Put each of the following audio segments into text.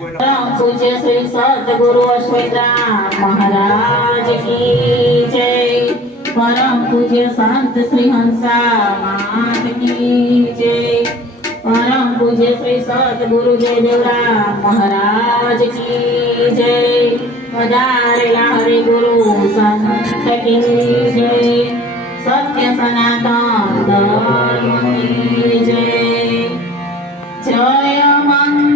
पूज्य श्री सतगुरु अश्वत्थाम महाराज की जय परम पूज्य संत श्री हंसा मात की जय परम पूज्य श्री सतगुरु जयदेवराम महाराज की जय पधारेला हरे गुरु संत की जय सत्य सनातन धर्म की जय जय मंगल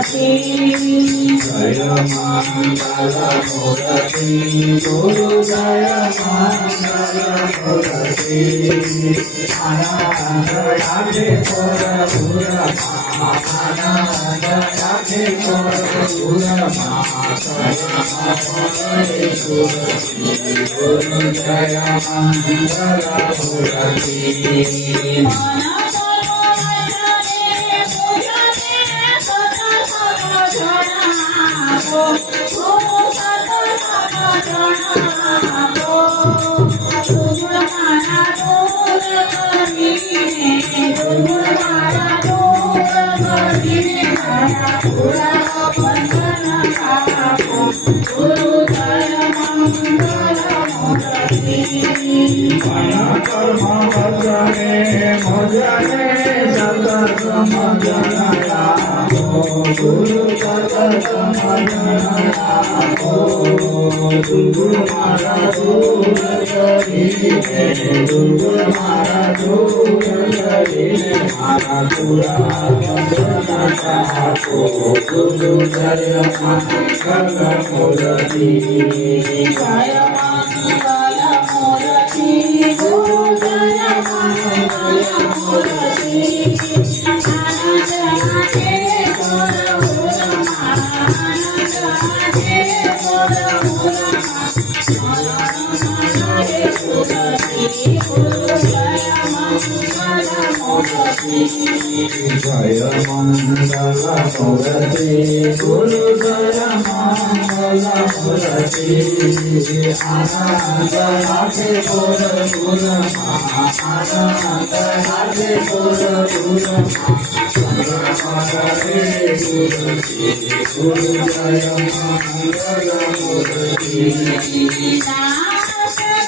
Jaya Mangala Purati, Guru Jaya Mangala Purati, Anandaya Jaya Mangala Purati, Anandaya Jaya Mangala Purati, Guru Jaya Mangala Purati, Anandaya Jaya Mangala Purati, Guru Jaya Mangala Purati, કર્મ વચને ભજને સતત સમજનતા ગુરુ સતત સમજનતા ગુરુ મારા ગુરુ કરીને ગુરુ મારા ગુરુ કરીને મારા પુરા વચનતા ગુરુ કર્મ કર્મ મોદી કાયા जय मंगल मूर्ति गुरु जय मंगल मूर्ति आनंद राधे पुर गुर आनंद राधे पुर गुर हरे गुरु जय मंगल मूर्ति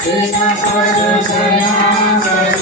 बिना पद दया कर्म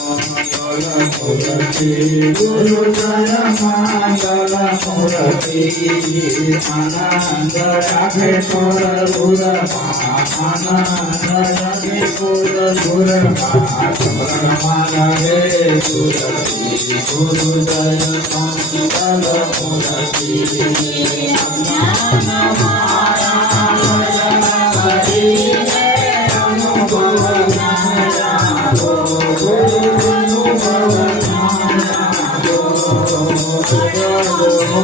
आनंद राखे कोर गुर आनंद राखे कोर गुर मानवे गुरती गुरु दय संकल गुरती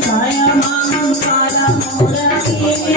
Kaya mamam kala mura kiri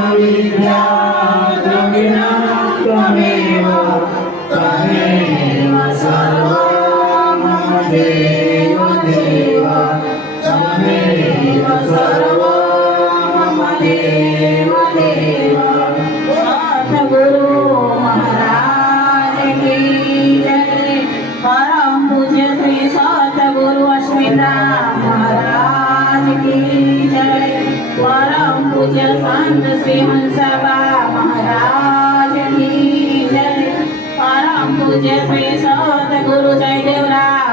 नंद श्रीमन सभा महाराज की जय परम पूज्य श्री सत गुरु जय देवराज